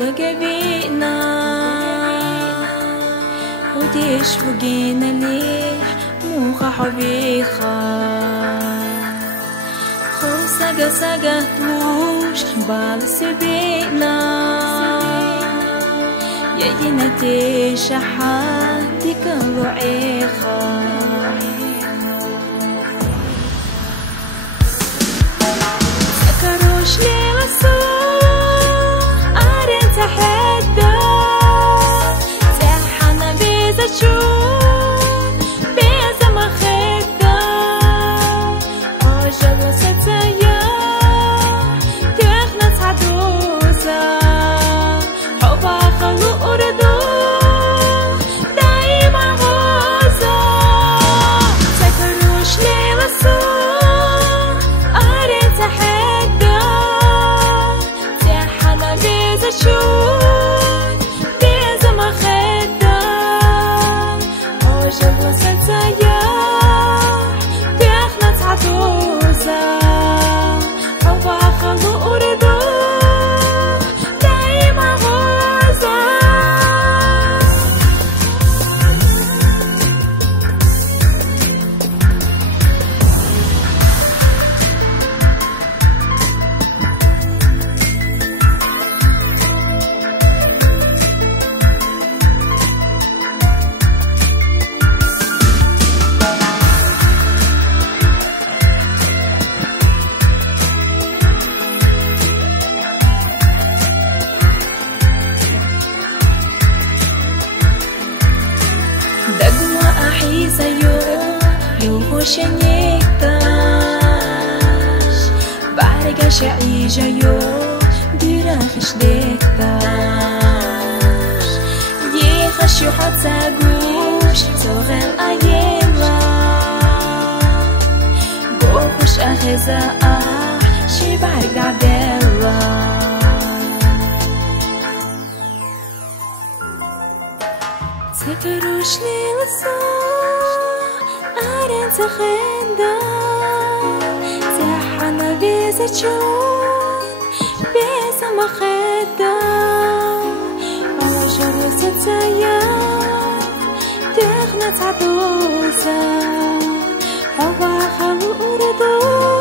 ودقبينا وديش فوقينا ليح موخا حبيخا خو ساقا ساقا توش بالسبينا يجينا تيش حاتي كان رعيخا سكروش ليلة الصوح أرين تحدى تحنا بيزا تشون بيزا مخدة عجب وستايا تخنا تعدوزا حبا خلو أردو دايما غوزا سكروش ليلة الصوح أرين تحدى تحنا بيزا تشون بيزا مخدة عجب وستايا تخنا تعدوزا حبا خلو أردو دايما غوزا دقوا أحيزا يو شنيكتاش بعرق شعيجا يو دراخش ديكتاش يخش يحطا قوش تغل أيلا بوخش أخيزا شي بعرق دعبيلا سكروش ليلة الصوح أرين تخندا تحنا بيزا تشون بيزا مخدة عجب وستايا تخنا تعدوزا حوا خلو أردو